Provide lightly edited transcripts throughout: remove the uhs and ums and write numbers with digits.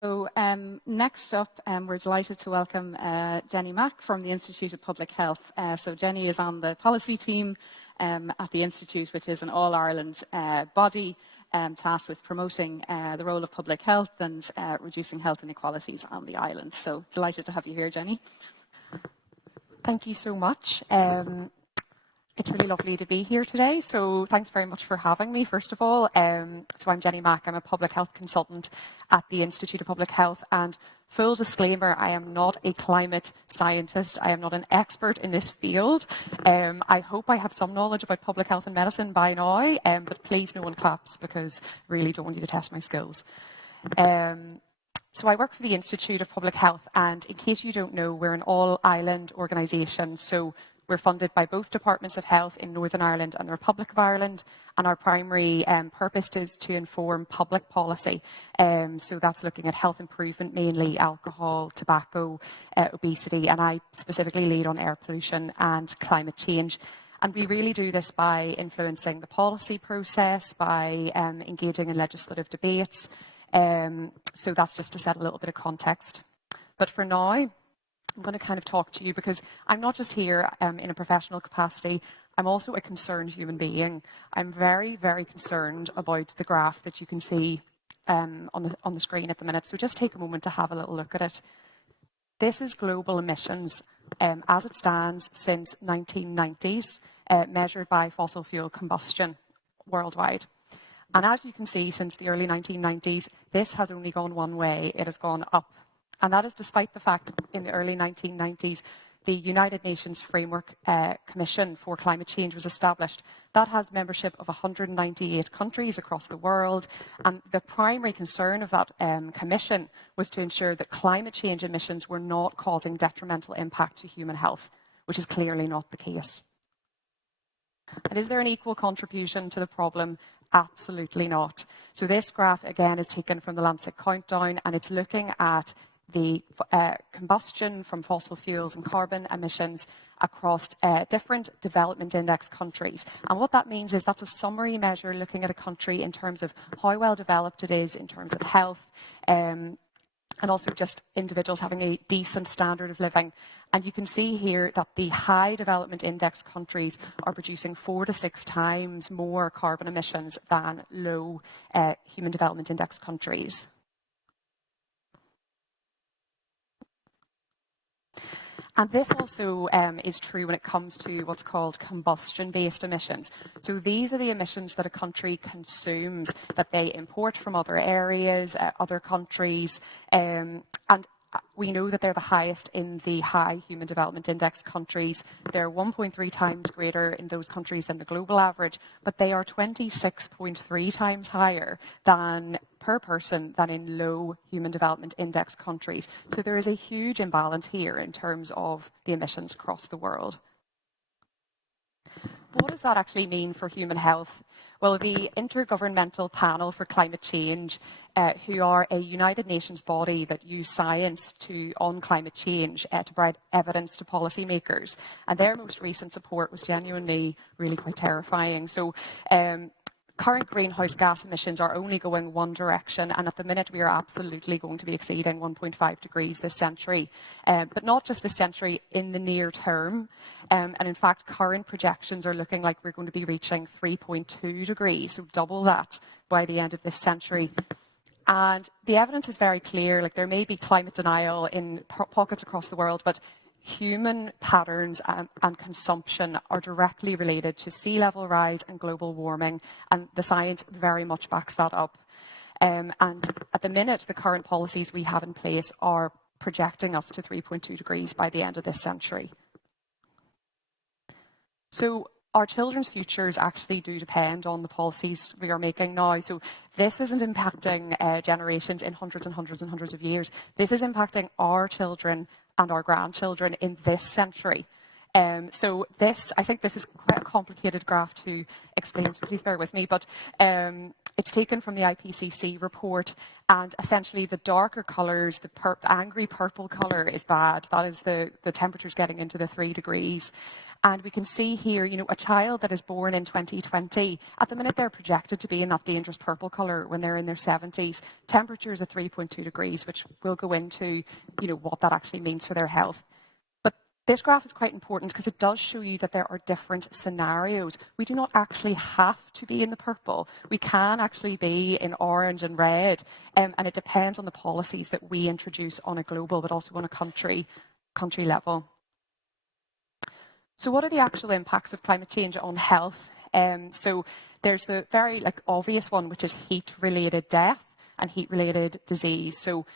Next up, we're delighted to welcome Jenny Mack from the Institute of Public Health. So Jenny is on the policy team at the Institute, which is an all-Ireland body tasked with promoting the role of public health and reducing health inequalities on the island. So delighted to have you here, Jenny. Thank you so much. It's really lovely to be here today, so thanks very much for having me, first of all. So I'm Jenny Mack, I'm a public health consultant at the Institute of Public Health, and full disclaimer, I am not a climate scientist, I am not an expert in this field. I hope I have some knowledge about public health and medicine by now, but please no one claps because I really don't want you to test my skills. So I work for the Institute of Public Health, and in case you don't know, we're an all-island organisation, so we're funded by both Departments of Health in Northern Ireland and the Republic of Ireland, and our primary purpose is to inform public policy. So that's looking at health improvement, mainly alcohol, tobacco, obesity, and I specifically lead on air pollution and climate change. And we really do this by influencing the policy process, by engaging in legislative debates. So that's just to set a little bit of context. But for now, I'm going to kind of talk to you because I'm not just here in a professional capacity, I'm also a concerned human being. I'm very, very concerned about the graph that you can see on the screen at the minute. So just take a moment to have a little look at it. This is global emissions as it stands since 1990s, measured by fossil fuel combustion worldwide. And as you can see, since the early 1990s, this has only gone one way. It has gone up. And that is despite the fact in the early 1990s, the United Nations Framework Commission for Climate Change was established. That has membership of 198 countries across the world. And the primary concern of that commission was to ensure that climate change emissions were not causing detrimental impact to human health, which is clearly not the case. And is there an equal contribution to the problem? Absolutely not. So this graph, again, is taken from the Lancet Countdown, and it's looking at the combustion from fossil fuels and carbon emissions across different development index countries. And what that means is that's a summary measure looking at a country in terms of how well developed it is in terms of health, and also just individuals having a decent standard of living. And you can see here that the high development index countries are producing 4 to 6 times more carbon emissions than low human development index countries. And this also is true when it comes to what's called combustion-based emissions. So these are the emissions that a country consumes, that they import from other areas, other countries, and we know that they're the highest in the high human development index countries. They're 1.3 times greater in those countries than the global average, but they are 26.3 times higher than per person than in low human development index countries. So there is a huge imbalance here in terms of the emissions across the world. But what does that actually mean for human health? Well, the Intergovernmental Panel for Climate Change, who are a United Nations body that use science on climate change to provide evidence to policymakers, and their most recent report was genuinely really quite terrifying. So current greenhouse gas emissions are only going one direction, and at the minute we are absolutely going to be exceeding 1.5 degrees this century. But not just this century, in the near term. And in fact, current projections are looking like we're going to be reaching 3.2 degrees, so double that by the end of this century. And the evidence is very clear. Like, there may be climate denial in pockets across the world, but human patterns and consumption are directly related to sea level rise and global warming, and the science very much backs that up. And at the minute, the current policies we have in place are projecting us to 3.2 degrees by the end of this century. So our children's futures actually do depend on the policies we are making now. So this isn't impacting generations in hundreds and hundreds and hundreds of years. This is impacting our children and our grandchildren in this century. So I think this is quite a complicated graph to explain, so please bear with me. But it's taken from the IPCC report, and essentially the darker colours, the angry purple colour is bad. That is the temperature's getting into the 3 degrees. And we can see here, a child that is born in 2020, at the minute they're projected to be in that dangerous purple colour when they're in their 70s. Temperatures at 3.2 degrees, which we'll go into, what that actually means for their health. But this graph is quite important because it does show you that there are different scenarios. We do not actually have to be in the purple. We can actually be in orange and red, and it depends on the policies that we introduce on a global, but also on a country level. So what are the actual impacts of climate change on health? So there's the very obvious one, which is heat-related death and heat-related disease. So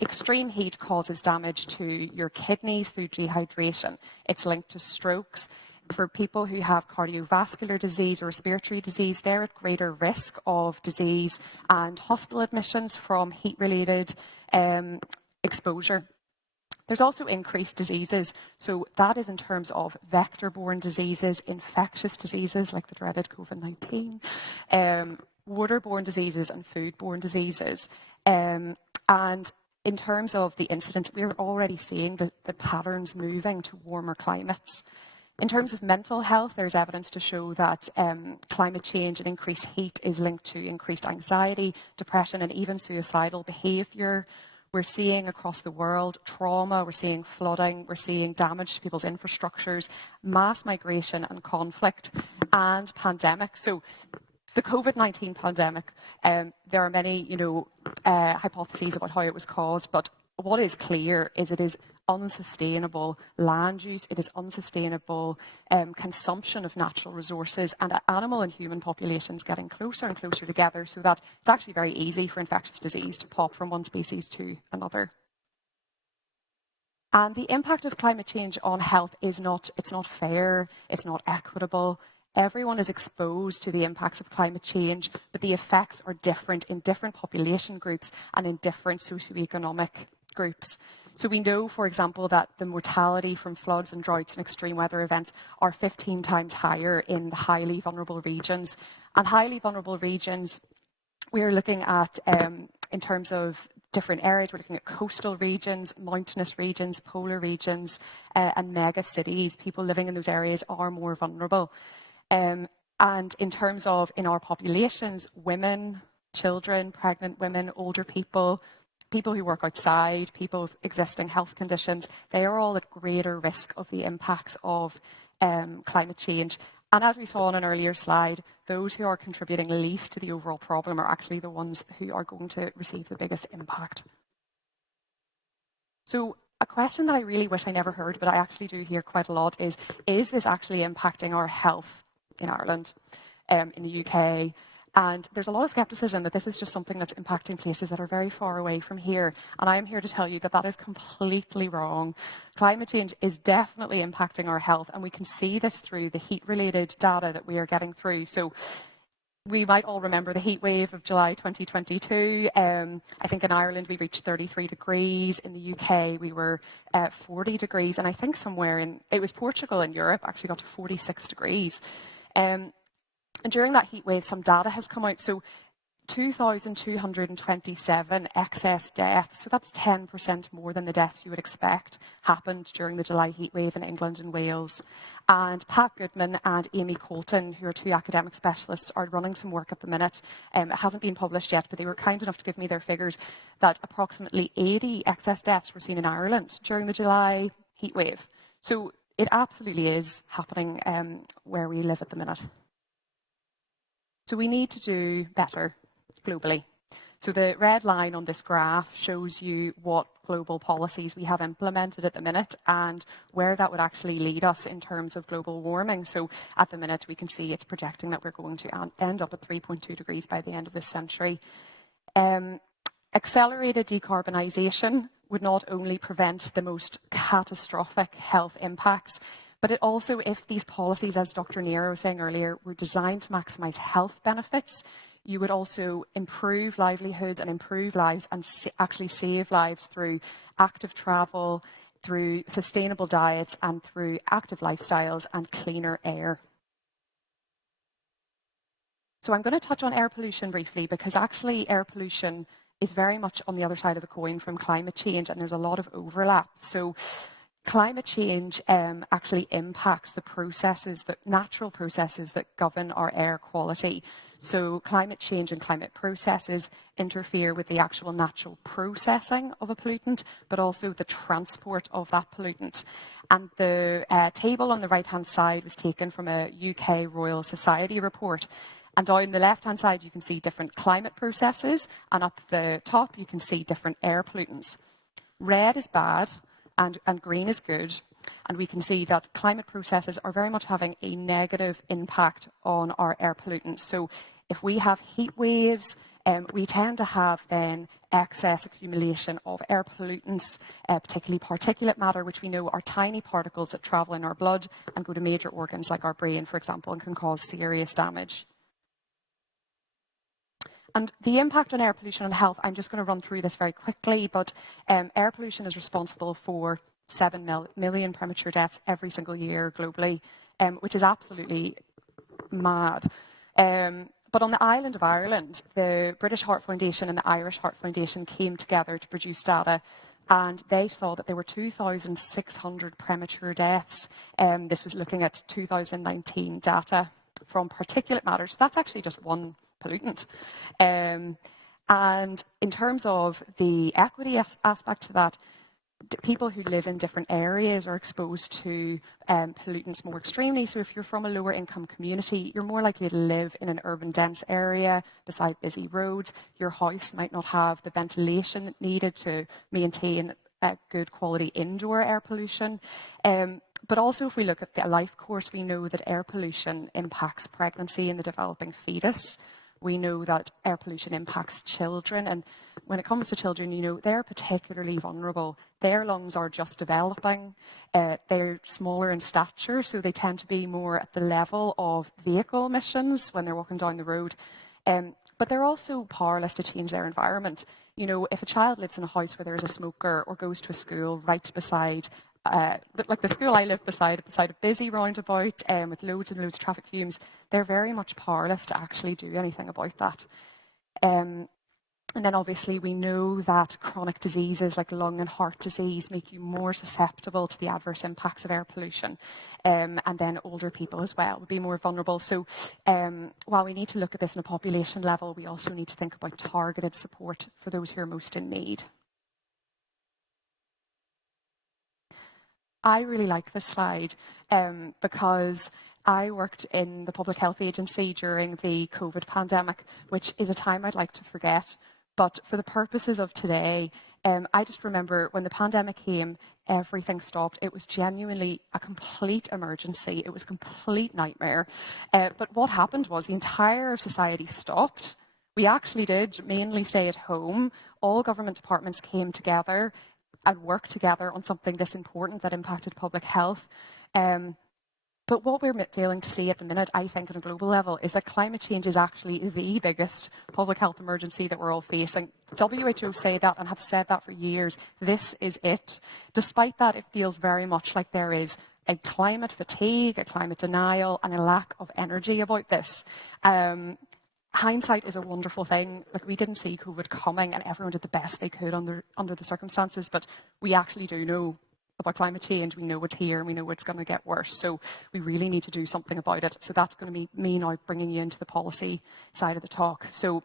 extreme heat causes damage to your kidneys through dehydration. It's linked to strokes. For people who have cardiovascular disease or respiratory disease, they're at greater risk of disease and hospital admissions from heat-related exposure. There's also increased diseases. So that is in terms of vector-borne diseases, infectious diseases like the dreaded COVID-19, waterborne diseases and foodborne diseases. And in terms of the incidence, we're already seeing the patterns moving to warmer climates. In terms of mental health, there's evidence to show that climate change and increased heat is linked to increased anxiety, depression, and even suicidal behaviour. We're seeing across the world trauma, we're seeing flooding, we're seeing damage to people's infrastructures, mass migration and conflict, and pandemics. So the COVID-19 pandemic, there are many, hypotheses about how it was caused, but what is clear is it is unsustainable land use, it is unsustainable consumption of natural resources, and animal and human populations getting closer and closer together so that it's actually very easy for infectious disease to pop from one species to another. And the impact of climate change on health it's not fair, it's not equitable. Everyone is exposed to the impacts of climate change, but the effects are different in different population groups and in different socioeconomic groups. So we know, for example, that the mortality from floods and droughts and extreme weather events are 15 times higher in the highly vulnerable regions. And highly vulnerable regions, we're looking at, in terms of different areas, we're looking at coastal regions, mountainous regions, polar regions, and mega cities. People living in those areas are more vulnerable. And in terms of, in our populations, women, children, pregnant women, older people, people who work outside, people with existing health conditions, they are all at greater risk of the impacts of climate change. And as we saw on an earlier slide, those who are contributing least to the overall problem are actually the ones who are going to receive the biggest impact. So a question that I really wish I never heard, but I actually do hear quite a lot is this actually impacting our health in Ireland, in the UK? And there's a lot of scepticism that this is just something that's impacting places that are very far away from here. And I am here to tell you that that is completely wrong. Climate change is definitely impacting our health, and we can see this through the heat-related data that we are getting through. So we might all remember the heat wave of July 2022. I think in Ireland we reached 33 degrees. In the UK we were 40 degrees. And I think it was Portugal in Europe actually got to 46 degrees. And during that heat wave, some data has come out. So 2,227 excess deaths, so that's 10% more than the deaths you would expect, happened during the July heat wave in England and Wales. And Pat Goodman and Amy Colton, who are two academic specialists, are running some work at the minute. It hasn't been published yet, but they were kind enough to give me their figures that approximately 80 excess deaths were seen in Ireland during the July heat wave. So it absolutely is happening where we live at the minute. So we need to do better globally. So the red line on this graph shows you what global policies we have implemented at the minute and where that would actually lead us in terms of global warming. So at the minute we can see it's projecting that we're going to end up at 3.2 degrees by the end of this century. Accelerated decarbonisation would not only prevent the most catastrophic health impacts, but it also, if these policies, as Dr. Nero was saying earlier, were designed to maximise health benefits, you would also improve livelihoods and improve lives and actually save lives through active travel, through sustainable diets and through active lifestyles and cleaner air. So I'm going to touch on air pollution briefly, because actually air pollution is very much on the other side of the coin from climate change, and there's a lot of overlap. So climate change actually impacts the processes, the natural processes that govern our air quality. So climate change and climate processes interfere with the actual natural processing of a pollutant, but also the transport of that pollutant. And the table on the right-hand side was taken from a UK Royal Society report. And down the left-hand side, you can see different climate processes, and up the top, you can see different air pollutants. Red is bad, and green is good. And we can see that climate processes are very much having a negative impact on our air pollutants. So if we have heat waves, we tend to have then excess accumulation of air pollutants, particularly particulate matter, which we know are tiny particles that travel in our blood and go to major organs like our brain, for example, and can cause serious damage. And the impact on air pollution on health, I'm just going to run through this very quickly, but air pollution is responsible for 7 million premature deaths every single year globally, which is absolutely mad. But on the island of Ireland, the British Heart Foundation and the Irish Heart Foundation came together to produce data, and they saw that there were 2,600 premature deaths. This was looking at 2019 data from particulate matter. So that's actually just one pollutant. And in terms of the equity aspect to that, people who live in different areas are exposed to pollutants more extremely. So if you're from a lower income community, you're more likely to live in an urban dense area beside busy roads. Your house might not have the ventilation needed to maintain good quality indoor air pollution. But also if we look at the life course, we know that air pollution impacts pregnancy in the developing fetus. We know that air pollution impacts children, and when it comes to children, you know, they're particularly vulnerable. Their lungs are just developing. They're smaller in stature, so they tend to be more at the level of vehicle emissions when they're walking down the road. But they're also powerless to change their environment. You know, if a child lives in a house where there's a smoker or goes to a school right beside like the school I live beside a busy roundabout with loads and loads of traffic fumes, they're very much powerless to actually do anything about that. And then obviously we know that chronic diseases like lung and heart disease make you more susceptible to the adverse impacts of air pollution. And then older people as well would be more vulnerable. So while we need to look at this on a population level, we also need to think about targeted support for those who are most in need. I really like this slide because I worked in the Public Health Agency during the COVID pandemic, which is a time I'd like to forget. But for the purposes of today, I just remember when the pandemic came, everything stopped. It was genuinely a complete emergency. It was a complete nightmare. But what happened was the entire society stopped. We actually did mainly stay at home. All government departments came together and work together on something this important that impacted public health. But what we're failing to see at the minute, I think, on a global level, is that climate change is actually the biggest public health emergency that we're all facing. WHO say that and have said that for years. This is it. Despite that, it feels very much like there is a climate fatigue, a climate denial, and a lack of energy about this. Hindsight is a wonderful thing. Like, we didn't see COVID coming and everyone did the best they could under the circumstances, but we actually do know about climate change. We know it's here and we know it's going to get worse. So we really need to do something about it. So that's going to be me now bringing you into the policy side of the talk. So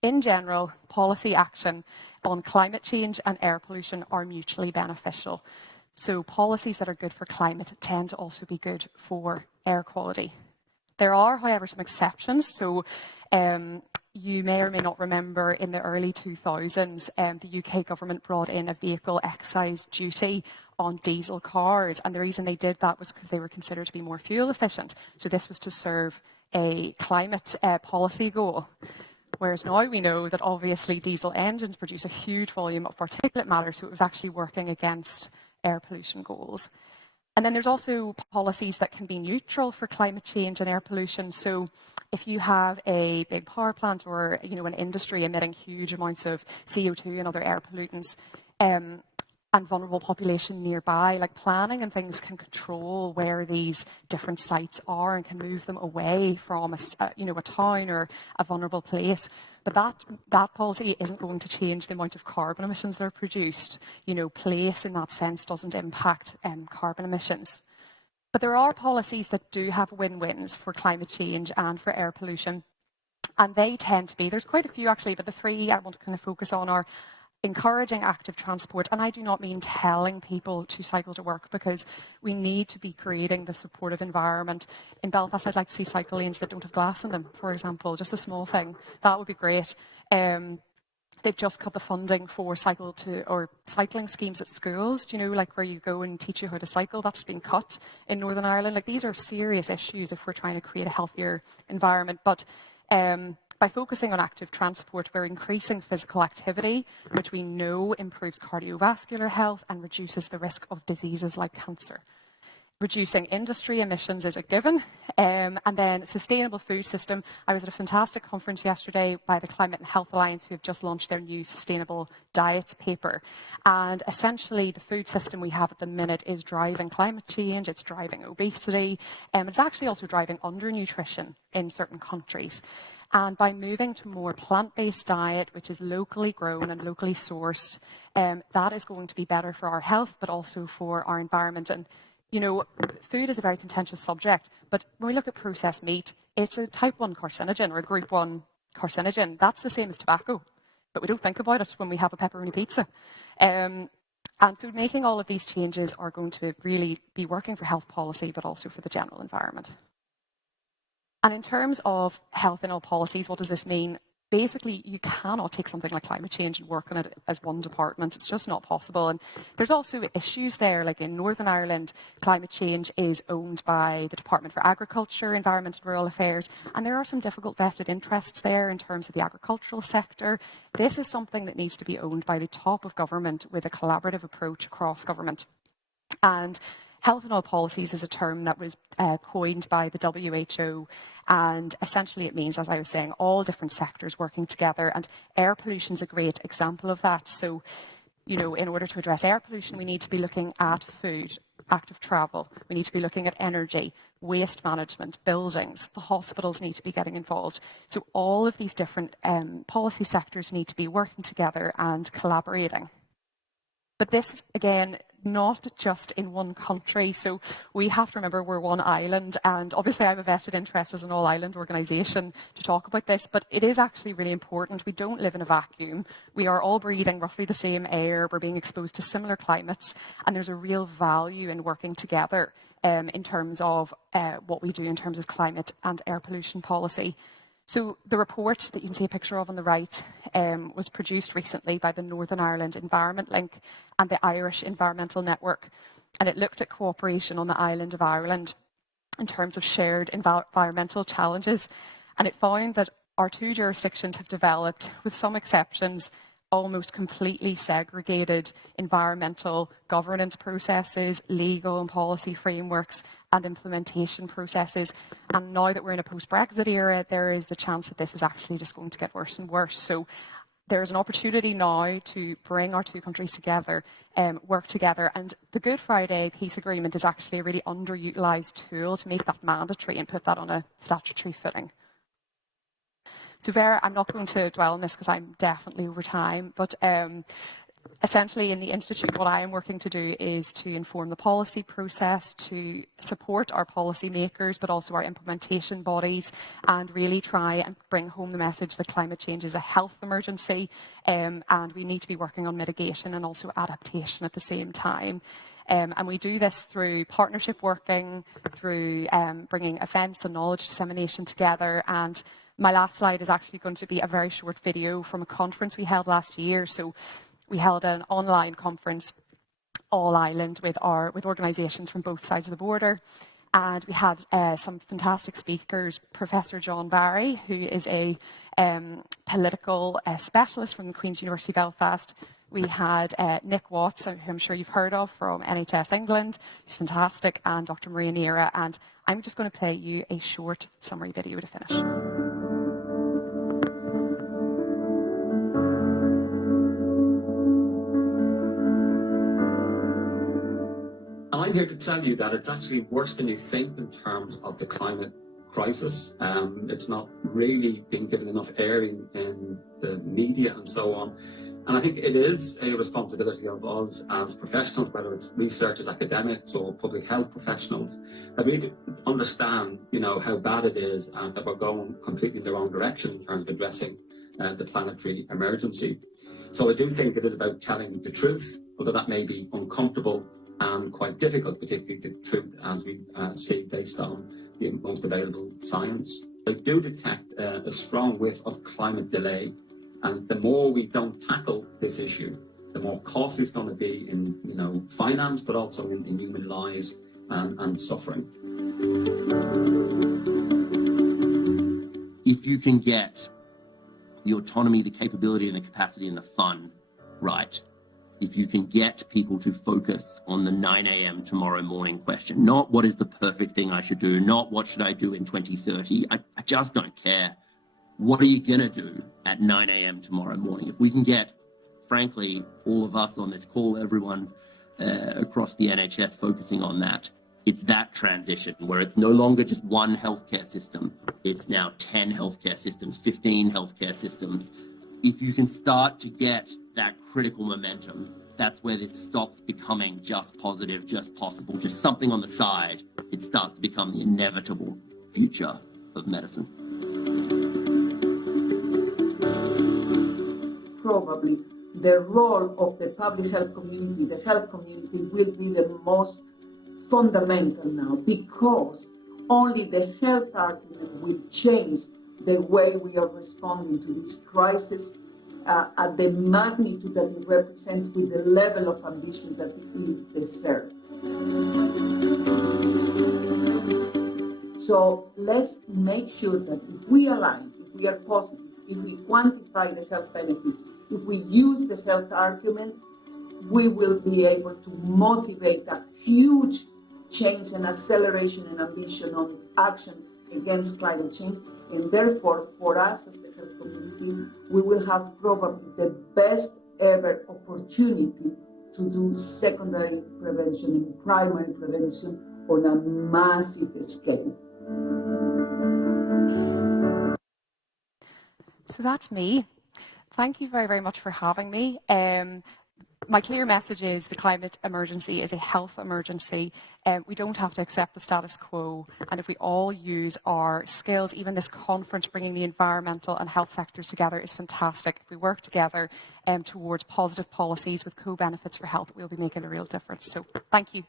in general, policy action on climate change and air pollution are mutually beneficial. So policies that are good for climate tend to also be good for air quality. There are, however, some exceptions. So you may or may not remember in the early 2000s, the UK government brought in a vehicle excise duty on diesel cars. And the reason they did that was because they were considered to be more fuel efficient. So this was to serve a climate policy goal. Whereas now we know that obviously diesel engines produce a huge volume of particulate matter, so it was actually working against air pollution goals. And then there's also policies that can be neutral for climate change and air pollution. So if you have a big power plant or an industry emitting huge amounts of CO2 and other air pollutants, and vulnerable population nearby. Like planning and things can control where these different sites are and can move them away from a town or a vulnerable place. But that policy isn't going to change the amount of carbon emissions that are produced. Place in that sense doesn't impact carbon emissions. But there are policies that do have win-wins for climate change and for air pollution. And they tend to be, there's quite a few actually, but the three I want to kind of focus on are encouraging active transport. And I do not mean telling people to cycle to work, because we need to be creating the supportive environment. In Belfast, I'd like to see cycle lanes that don't have glass in them, for example, just a small thing. That would be great. They've just cut the funding for cycling schemes at schools, like where you go and teach you how to cycle. That's been cut in Northern Ireland. Like, these are serious issues if we're trying to create a healthier environment. But by focusing on active transport, we're increasing physical activity, which we know improves cardiovascular health and reduces the risk of diseases like cancer. Reducing industry emissions is a given. And then sustainable food system. I was at a fantastic conference yesterday by the Climate and Health Alliance, who have just launched their new sustainable diets paper. And essentially the food system we have at the minute is driving climate change, it's driving obesity, and it's actually also driving undernutrition in certain countries. And by moving to more plant-based diet, which is locally grown and locally sourced, that is going to be better for our health, but also for our environment. And food is a very contentious subject, but when we look at processed meat, it's a type 1 carcinogen or a group 1 carcinogen. That's the same as tobacco, but we don't think about it when we have a pepperoni pizza. And so making all of these changes are going to really be working for health policy, but also for the general environment. And in terms of health in all policies, what does this mean? Basically, you cannot take something like climate change and work on it as one department. It's just not possible. And there's also issues there, like in Northern Ireland, climate change is owned by the Department for Agriculture, Environment and Rural Affairs, and there are some difficult vested interests there in terms of the agricultural sector. This is something that needs to be owned by the top of government with a collaborative approach across government. And health in all policies is a term that was coined by the WHO, and essentially it means, as I was saying, all different sectors working together, and air pollution is a great example of that. So, in order to address air pollution, we need to be looking at food, active travel, we need to be looking at energy, waste management, buildings, the hospitals need to be getting involved. So all of these different policy sectors need to be working together and collaborating. But this, again, not just in one country. So we have to remember we're one island, and obviously I have a vested interest as an all-island organisation to talk about this, but it is actually really important. We don't live in a vacuum. We are all breathing roughly the same air. We're being exposed to similar climates, and there's a real value in working together in terms of what we do in terms of climate and air pollution policy. So the report that you can see a picture of on the right was produced recently by the Northern Ireland Environment Link and the Irish Environmental Network. And it looked at cooperation on the island of Ireland in terms of shared environmental challenges. And it found that our two jurisdictions have developed, with some exceptions, almost completely segregated environmental governance processes, legal and policy frameworks, and implementation processes. And now that we're in a post-Brexit era, there is the chance that this is actually just going to get worse and worse. So there's an opportunity now to bring our two countries together, work together. And the Good Friday Peace Agreement is actually a really underutilised tool to make that mandatory and put that on a statutory footing. So Vera, I'm not going to dwell on this because I'm definitely over time, but essentially in the Institute, what I am working to do is to inform the policy process, to support our policy makers, but also our implementation bodies, and really try and bring home the message that climate change is a health emergency, and we need to be working on mitigation and also adaptation at the same time. And we do this through partnership working, through bringing events and knowledge dissemination together. And my last slide is actually going to be a very short video from a conference we held last year. So we held an online conference, all island, with organisations from both sides of the border. And we had some fantastic speakers, Professor John Barry, who is a political specialist from the Queen's University Belfast. We had Nick Watts, who I'm sure you've heard of from NHS England, who's fantastic, and Dr. Maria Neira. And I'm just going to play you a short summary video to finish. here to tell you that it's actually worse than you think in terms of the climate crisis. It's not really being given enough airing in the media and so on. And I think it is a responsibility of us as professionals, whether it's researchers, academics, or public health professionals, that we need to understand, how bad it is and that we're going completely in the wrong direction in terms of addressing the planetary emergency. So I do think it is about telling the truth, although that may be uncomfortable and quite difficult, particularly the truth as we see based on the most available science. I do detect a strong whiff of climate delay. And the more we don't tackle this issue, the more cost it's going to be in, finance, but also in human lives and suffering. If you can get the autonomy, the capability, and the capacity and the fun right, if you can get people to focus on the 9 a.m. tomorrow morning question, not what is the perfect thing I should do, not what should I do in 2030, I just don't care. What are you going to do at 9 a.m. tomorrow morning? If we can get, frankly, all of us on this call, everyone across the NHS focusing on that, it's that transition where it's no longer just one healthcare system. It's now 10 healthcare systems, 15 healthcare systems. If you can start to get that critical momentum, that's where this stops becoming just positive, just possible, just something on the side. It starts to become the inevitable future of medicine. Probably the role of the public health community, the health community, will be the most fundamental now, because only the health argument will change the way we are responding to this crisis at the magnitude that it represents, with the level of ambition that it deserves. So let's make sure that if we align, if we are positive, if we quantify the health benefits, if we use the health argument, we will be able to motivate a huge change and acceleration and ambition on action against climate change. And therefore, for us as the health community, we will have probably the best ever opportunity to do secondary prevention and primary prevention on a massive scale. So that's me. Thank you very, very much for having me. My clear message is the climate emergency is a health emergency. We don't have to accept the status quo. And if we all use our skills, even this conference bringing the environmental and health sectors together is fantastic. If we work together towards positive policies with co-benefits for health, we'll be making a real difference. So thank you.